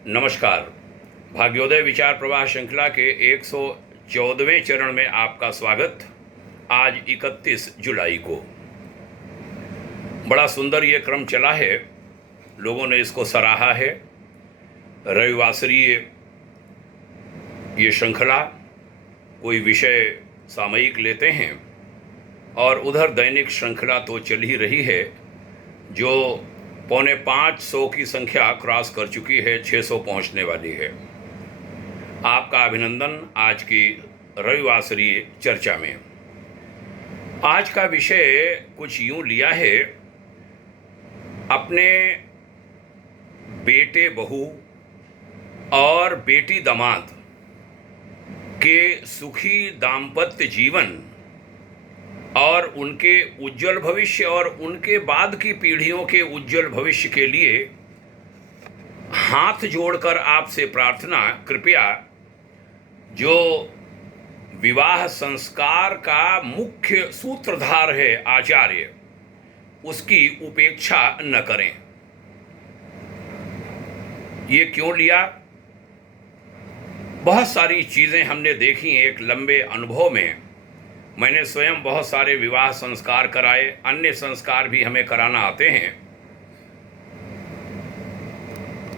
नमस्कार। भाग्योदय विचार प्रवाह श्रृंखला के 114वें चरण में आपका स्वागत। आज 31 जुलाई को बड़ा सुंदर ये क्रम चला है, लोगों ने इसको सराहा है। रविवासरीय ये श्रृंखला, कोई विषय सामयिक लेते हैं और उधर दैनिक श्रृंखला तो चल ही रही है, जो 450 की संख्या क्रॉस कर चुकी है, 600 पहुंचने वाली है। आपका अभिनंदन आज की रविवासरीय चर्चा में। आज का विषय कुछ यूं लिया है, अपने बेटे बहू और बेटी दामाद के सुखी दाम्पत्य जीवन और उनके उज्जवल भविष्य और उनके बाद की पीढ़ियों के उज्जवल भविष्य के लिए हाथ जोड़कर आपसे प्रार्थना, कृपया जो विवाह संस्कार का मुख्य सूत्रधार है आचार्य, उसकी उपेक्षा न करें। ये क्यों लिया? बहुत सारी चीज़ें हमने देखी एक लंबे अनुभव में। मैंने स्वयं बहुत सारे विवाह संस्कार कराए, अन्य संस्कार भी हमें कराना आते हैं।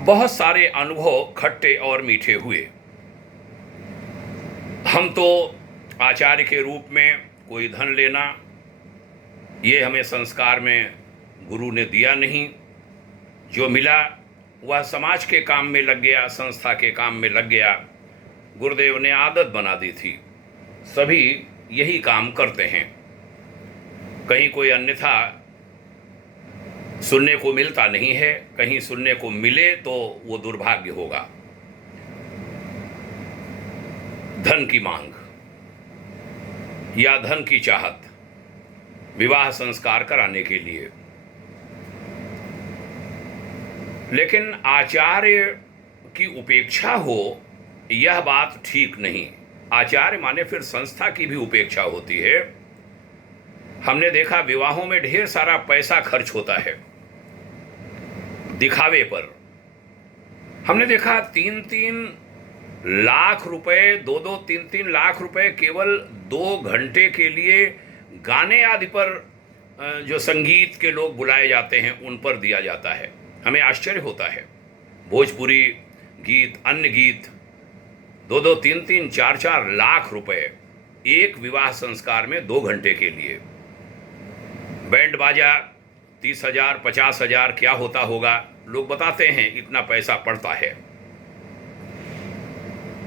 बहुत सारे अनुभव खट्टे और मीठे हुए। हम तो आचार्य के रूप में कोई धन लेना, ये हमें संस्कार में गुरु ने दिया नहीं। जो मिला वह समाज के काम में लग गया, संस्था के काम में लग गया। गुरुदेव ने आदत बना दी थी, सभी यही काम करते हैं। कहीं कोई अन्यथा सुनने को मिलता नहीं है, कहीं सुनने को मिले तो वो दुर्भाग्य होगा। धन की मांग या धन की चाहत विवाह संस्कार कराने के लिए, लेकिन आचार्य की उपेक्षा हो, यह बात ठीक नहीं। आचार्य माने फिर संस्था की भी उपेक्षा होती है। हमने देखा विवाहों में ढेर सारा पैसा खर्च होता है दिखावे पर। हमने देखा 3-3 लाख रुपए, 2-2, 3-3 लाख रुपए केवल 2 घंटे के लिए गाने आदि पर जो संगीत के लोग बुलाए जाते हैं उन पर दिया जाता है। हमें आश्चर्य होता है। भोजपुरी गीत, अन्य गीत, 2-2, 3-3, 4-4 लाख रुपए एक विवाह संस्कार में 2 घंटे के लिए। बैंड बाजा 30,000, 50,000 क्या होता होगा, लोग बताते हैं इतना पैसा पड़ता है।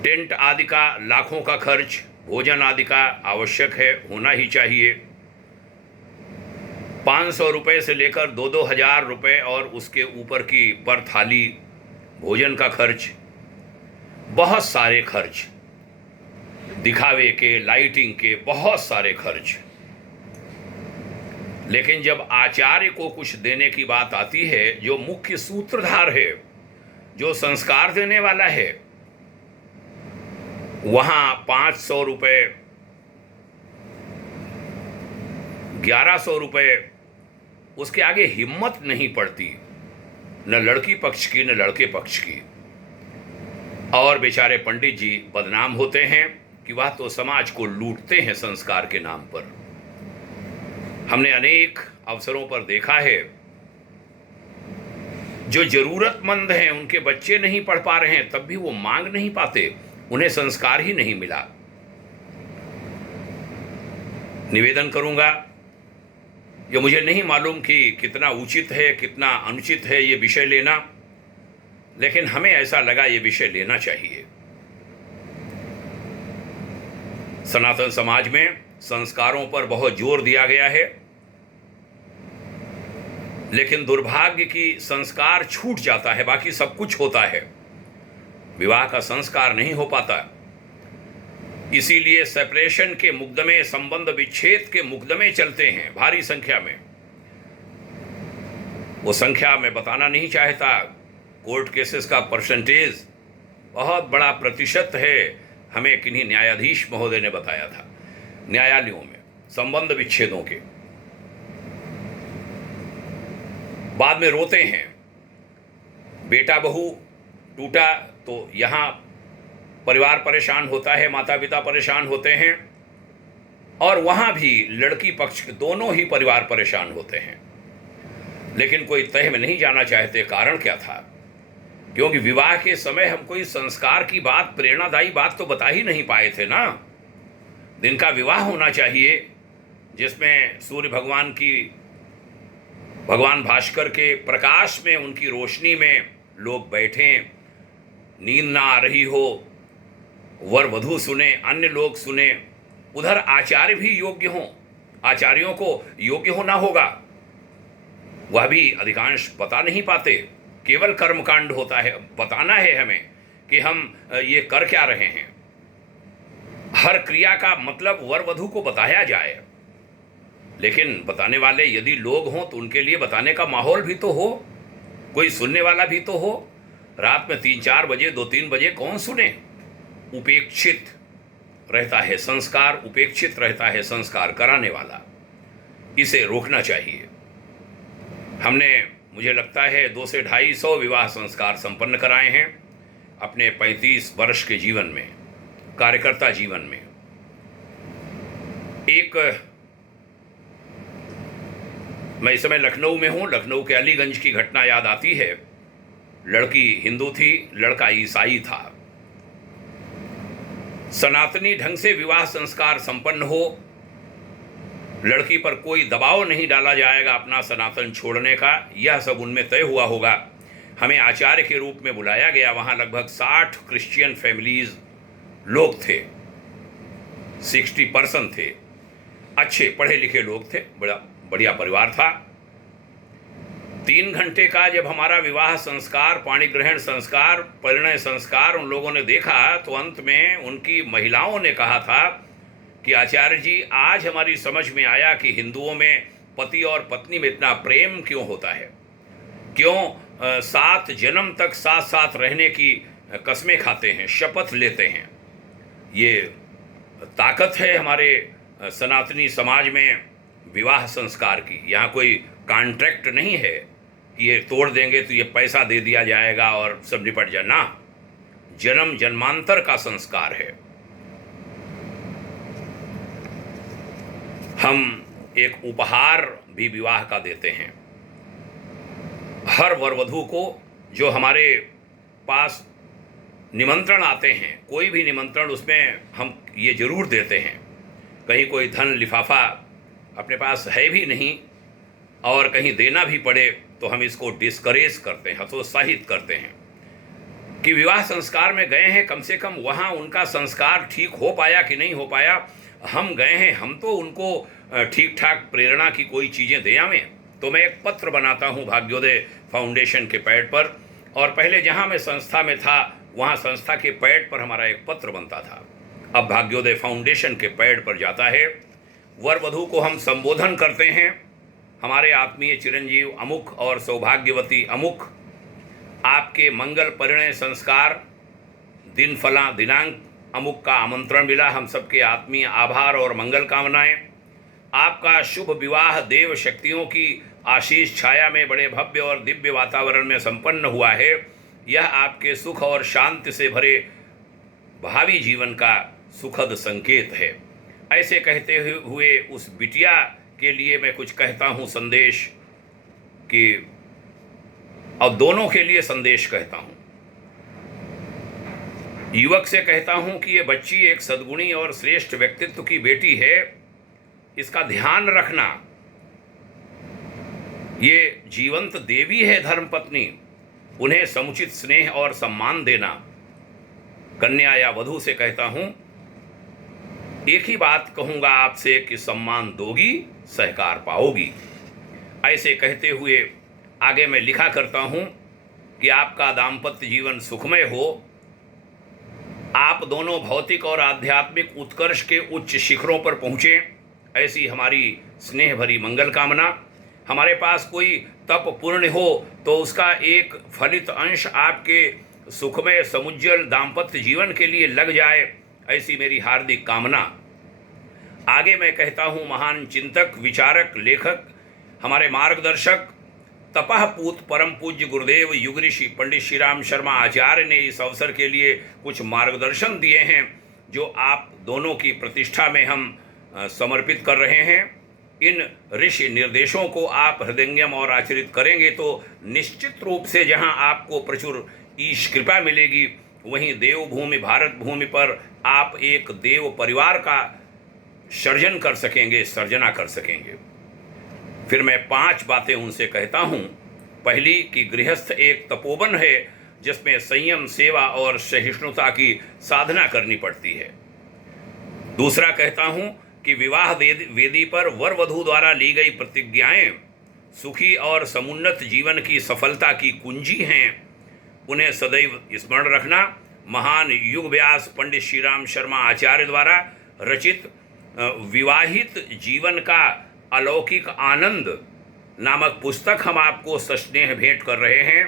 टेंट आदि का लाखों का खर्च, भोजन आदि का आवश्यक है, होना ही चाहिए। 500 रुपये से लेकर 2-2 हज़ार रुपये और उसके ऊपर की पर थाली भोजन का खर्च, बहुत सारे खर्च, दिखावे के, लाइटिंग के, बहुत सारे खर्च। लेकिन जब आचार्य को कुछ देने की बात आती है, जो मुख्य सूत्रधार है, जो संस्कार देने वाला है, वहां 500 रुपये, 1100 रुपये, उसके आगे हिम्मत नहीं पड़ती, न लड़की पक्ष की न लड़के पक्ष की। और बेचारे पंडित जी बदनाम होते हैं कि वह तो समाज को लूटते हैं संस्कार के नाम पर। हमने अनेक अवसरों पर देखा है, जो जरूरतमंद हैं, उनके बच्चे नहीं पढ़ पा रहे हैं, तब भी वो मांग नहीं पाते, उन्हें संस्कार ही नहीं मिला। निवेदन करूंगा, ये मुझे नहीं मालूम कि कितना उचित है कितना अनुचित है ये विषय लेना, लेकिन हमें ऐसा लगा ये विषय लेना चाहिए। सनातन समाज में संस्कारों पर बहुत जोर दिया गया है, लेकिन दुर्भाग्य की संस्कार छूट जाता है, बाकी सब कुछ होता है, विवाह का संस्कार नहीं हो पाता। इसीलिए सेपरेशन के मुकदमे, संबंध विच्छेद के मुकदमे चलते हैं भारी संख्या में। वो संख्या मैं बताना नहीं चाहता, कोर्ट केसेस का परसेंटेज बहुत बड़ा प्रतिशत है, हमें किन्हीं न्यायाधीश महोदय ने बताया था। न्यायालयों में संबंध विच्छेदों के बाद में रोते हैं, बेटा बहू टूटा तो यहाँ परिवार परेशान होता है, माता पिता परेशान होते हैं, और वहाँ भी लड़की पक्ष के दोनों ही परिवार परेशान होते हैं। लेकिन कोई तह में नहीं जाना चाहते। कारण क्या था? क्योंकि विवाह के समय हम कोई संस्कार की बात, प्रेरणादायी बात तो बता ही नहीं पाए थे ना। दिन का विवाह होना चाहिए जिसमें सूर्य भगवान की, भगवान भास्कर के प्रकाश में, उनकी रोशनी में लोग बैठें, नींद ना आ रही हो, वर वधू सुने, अन्य लोग सुने, उधर आचार्य भी योग्य हों, आचार्यों को योग्य होना होगा, वह भी अधिकांश बता नहीं पाते। केवल कर्मकांड होता है, बताना है हमें कि हम ये कर क्या रहे हैं। हर क्रिया का मतलब वर वधू को बताया जाए, लेकिन बताने वाले यदि लोग हों तो उनके लिए बताने का माहौल भी तो हो, कोई सुनने वाला भी तो हो। रात में 3-4 बजे, 2-3 बजे कौन सुने? उपेक्षित रहता है संस्कार, उपेक्षित रहता है संस्कार कराने वाला। इसे रोकना चाहिए। हमने, मुझे लगता है 200 से 250 विवाह संस्कार संपन्न कराए हैं अपने 35 वर्ष के जीवन में, कार्यकर्ता जीवन में। एक, मैं इस समय लखनऊ में हूँ, लखनऊ के अलीगंज की घटना याद आती है। लड़की हिंदू थी, लड़का ईसाई था। सनातनी ढंग से विवाह संस्कार संपन्न हो, लड़की पर कोई दबाव नहीं डाला जाएगा अपना सनातन छोड़ने का, यह सब उनमें तय हुआ होगा। हमें आचार्य के रूप में बुलाया गया। वहाँ लगभग 60 क्रिश्चियन फैमिलीज लोग थे, 60% थे, अच्छे पढ़े लिखे लोग थे, बड़ा बढ़िया परिवार था। 3 घंटे का जब हमारा विवाह संस्कार, पाणी ग्रहण संस्कार, परिणय संस्कार उन लोगों ने देखा, तो अंत में उनकी महिलाओं ने कहा था कि आचार्य जी, आज हमारी समझ में आया कि हिंदुओं में पति और पत्नी में इतना प्रेम क्यों होता है, क्यों 7 जन्म तक साथ साथ रहने की कस्में खाते हैं, शपथ लेते हैं। ये ताकत है हमारे सनातनी समाज में विवाह संस्कार की। यहाँ कोई कॉन्ट्रैक्ट नहीं है कि ये तोड़ देंगे तो ये पैसा दे दिया जाएगा और सब निपट जाए ना। जन्म जन्मांतर का संस्कार है। हम एक उपहार भी विवाह का देते हैं हर वर वधू को। जो हमारे पास निमंत्रण आते हैं, कोई भी निमंत्रण, उसमें हम ये जरूर देते हैं। कहीं कोई धन लिफाफा अपने पास है भी नहीं और कहीं देना भी पड़े तो हम इसको डिस्करेज करते हैं, हतोत्साहित करते हैं कि विवाह संस्कार में गए हैं, कम से कम वहाँ उनका संस्कार ठीक हो पाया कि नहीं हो पाया। हम गए हैं, हम तो उनको ठीक ठाक प्रेरणा की कोई चीज़ें दे आवें। तो मैं एक पत्र बनाता हूँ भाग्योदय फाउंडेशन के पैड पर, और पहले जहाँ मैं संस्था में था वहाँ संस्था के पैड पर हमारा एक पत्र बनता था। अब भाग्योदय फाउंडेशन के पैड पर जाता है। वर वधू को हम संबोधन करते हैं, हमारे आत्मीय चिरंजीव अमुक और सौभाग्यवती अमुक, आपके मंगल परिणय संस्कार दिन फला दिनांक अमुक का आमंत्रण मिला, हम सबके आत्मीय आभार और मंगल कामनाएं। आपका शुभ विवाह देव शक्तियों की आशीष छाया में बड़े भव्य और दिव्य वातावरण में संपन्न हुआ है। यह आपके सुख और शांति से भरे भावी जीवन का सुखद संकेत है। ऐसे कहते हुए उस बिटिया के लिए मैं कुछ कहता हूँ संदेश कि, और दोनों के लिए संदेश कहता हूँ। युवक से कहता हूँ कि ये बच्ची एक सद्गुणी और श्रेष्ठ व्यक्तित्व की बेटी है, इसका ध्यान रखना। ये जीवंत देवी है धर्मपत्नी, उन्हें समुचित स्नेह और सम्मान देना। कन्या या वधू से कहता हूं, एक ही बात कहूंगा आपसे कि सम्मान दोगी, सहकार पाओगी। ऐसे कहते हुए आगे मैं लिखा करता हूं कि आपका दाम्पत्य जीवन सुखमय हो, आप दोनों भौतिक और आध्यात्मिक उत्कर्ष के उच्च शिखरों पर पहुँचे, ऐसी हमारी स्नेह भरी मंगल कामना। हमारे पास कोई तप पूर्ण हो तो उसका एक फलित अंश आपके सुखमय समुज्जल दाम्पत्य जीवन के लिए लग जाए, ऐसी मेरी हार्दिक कामना। आगे मैं कहता हूँ, महान चिंतक, विचारक, लेखक, हमारे मार्गदर्शक तपः पूत परम पूज्य गुरुदेव युग ऋषि पंडित श्री राम शर्मा आचार्य ने इस अवसर के लिए कुछ मार्गदर्शन दिए हैं, जो आप दोनों की प्रतिष्ठा में हम समर्पित कर रहे हैं। इन ऋषि निर्देशों को आप हृदयंगम और आचरित करेंगे तो निश्चित रूप से जहां आपको प्रचुर ईश कृपा मिलेगी, वहीं देवभूमि भारत भूमि पर आप एक देव परिवार का सर्जन कर सकेंगे, सर्जना कर सकेंगे। फिर मैं 5 बातें उनसे कहता हूँ। पहली कि गृहस्थ एक तपोवन है जिसमें संयम, सेवा और सहिष्णुता की साधना करनी पड़ती है। दूसरा कहता हूँ कि विवाह वेदी पर वर वधू द्वारा ली गई प्रतिज्ञाएं सुखी और समुन्नत जीवन की सफलता की कुंजी हैं। उन्हें सदैव स्मरण रखना। महान युग व्यास पंडित श्री राम शर्मा आचार्य द्वारा रचित विवाहित जीवन का अलौकिक आनंद नामक पुस्तक हम आपको सस्नेह भेंट कर रहे हैं।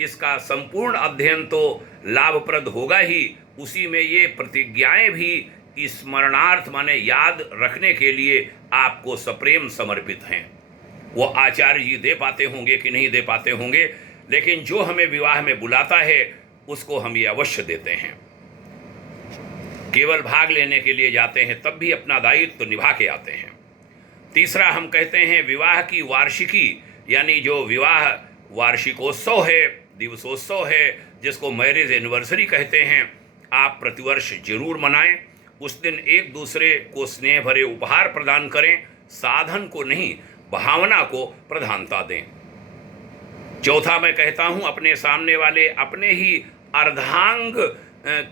इसका संपूर्ण अध्ययन तो लाभप्रद होगा ही, उसी में ये प्रतिज्ञाएं भी स्मरणार्थ माने याद रखने के लिए आपको सप्रेम समर्पित हैं। वो आचार्य जी दे पाते होंगे कि नहीं दे पाते होंगे, लेकिन जो हमें विवाह में बुलाता है उसको हम ये अवश्य देते हैं। केवल भाग लेने के लिए जाते हैं, तब भी अपना दायित्व निभा के आते हैं। तीसरा हम कहते हैं विवाह की वार्षिकी, यानी जो विवाह वार्षिकोत्सव है, दिवसोत्सव है, जिसको मैरिज एनिवर्सरी कहते हैं, आप प्रतिवर्ष जरूर मनाएं। उस दिन एक दूसरे को स्नेह भरे उपहार प्रदान करें, साधन को नहीं भावना को प्रधानता दें। चौथा मैं कहता हूं अपने सामने वाले अपने ही अर्धांग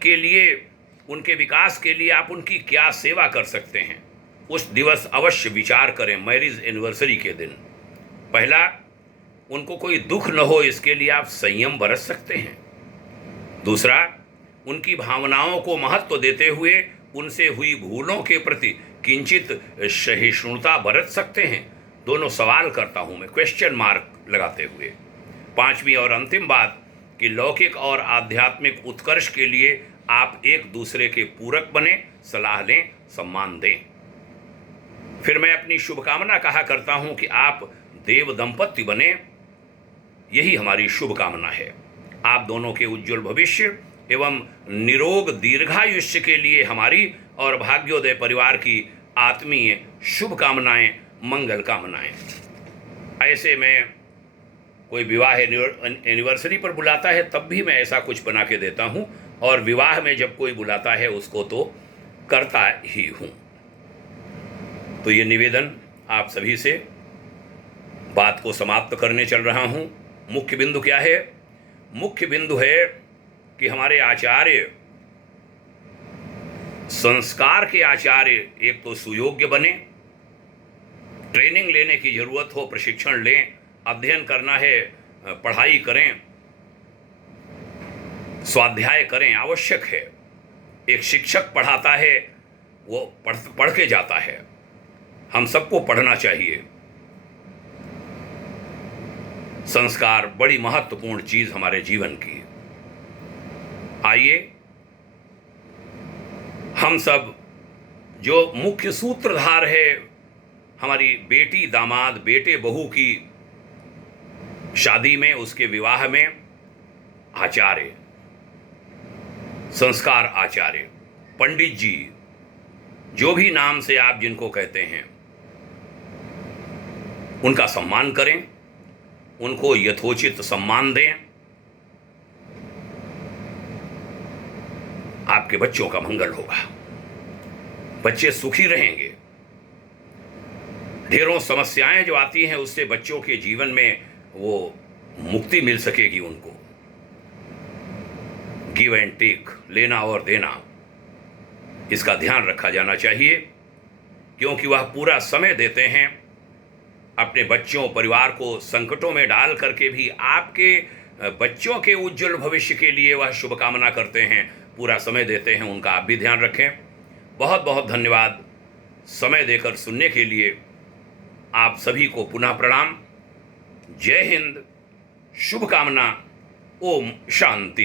के लिए, उनके विकास के लिए आप उनकी क्या सेवा कर सकते हैं, उस दिवस अवश्य विचार करें। मैरिज एनिवर्सरी के दिन पहला, उनको कोई दुख न हो इसके लिए आप संयम बरत सकते हैं। दूसरा, उनकी भावनाओं को महत्व देते हुए उनसे हुई भूलों के प्रति किंचित सहिष्णुता बरत सकते हैं। दोनों सवाल करता हूं मैं, क्वेश्चन मार्क लगाते हुए। पांचवी और अंतिम बात कि लौकिक और आध्यात्मिक उत्कर्ष के लिए आप एक दूसरे के पूरक बने, सलाह लें, सम्मान दें। फिर मैं अपनी शुभकामना कहा करता हूं कि आप देव दंपत्ति बने, यही हमारी शुभकामना है। आप दोनों के उज्जवल भविष्य एवं निरोग दीर्घायुष्य के लिए हमारी और भाग्योदय परिवार की आत्मीय शुभकामनाएं, मंगल कामनाएं। ऐसे में कोई विवाह एनिवर्सरी पर बुलाता है तब भी मैं ऐसा कुछ बना के देता हूं, और विवाह में जब कोई बुलाता है उसको तो करता ही हूं। तो ये निवेदन आप सभी से, बात को समाप्त करने चल रहा हूं। मुख्य बिंदु क्या है? मुख्य बिंदु है कि हमारे आचार्य, संस्कार के आचार्य एक तो सुयोग्य बने, ट्रेनिंग लेने की जरूरत हो, प्रशिक्षण लें, अध्ययन करना है, पढ़ाई करें, स्वाध्याय करें, आवश्यक है। एक शिक्षक पढ़ाता है, वो पढ़ के जाता है। हम सबको पढ़ना चाहिए। संस्कार बड़ी महत्वपूर्ण चीज हमारे जीवन की। आइए हम सब, जो मुख्य सूत्रधार है हमारी बेटी दामाद, बेटे बहू की शादी में, उसके विवाह में, आचार्य, संस्कार आचार्य, पंडित जी, जो भी नाम से आप जिनको कहते हैं, उनका सम्मान करें, उनको यथोचित सम्मान दें। आपके बच्चों का मंगल होगा, बच्चे सुखी रहेंगे। ढेरों समस्याएं जो आती हैं उससे बच्चों के जीवन में वो मुक्ति मिल सकेगी। उनको गिव एंड टेक, लेना और देना, इसका ध्यान रखा जाना चाहिए, क्योंकि वह पूरा समय देते हैं अपने बच्चों, परिवार को संकटों में डाल करके भी आपके बच्चों के उज्जवल भविष्य के लिए वह शुभकामना करते हैं, पूरा समय देते हैं। उनका आप भी ध्यान रखें। बहुत बहुत धन्यवाद समय देकर सुनने के लिए। आप सभी को पुनः प्रणाम। जय हिंद, शुभकामना। ओम शांति।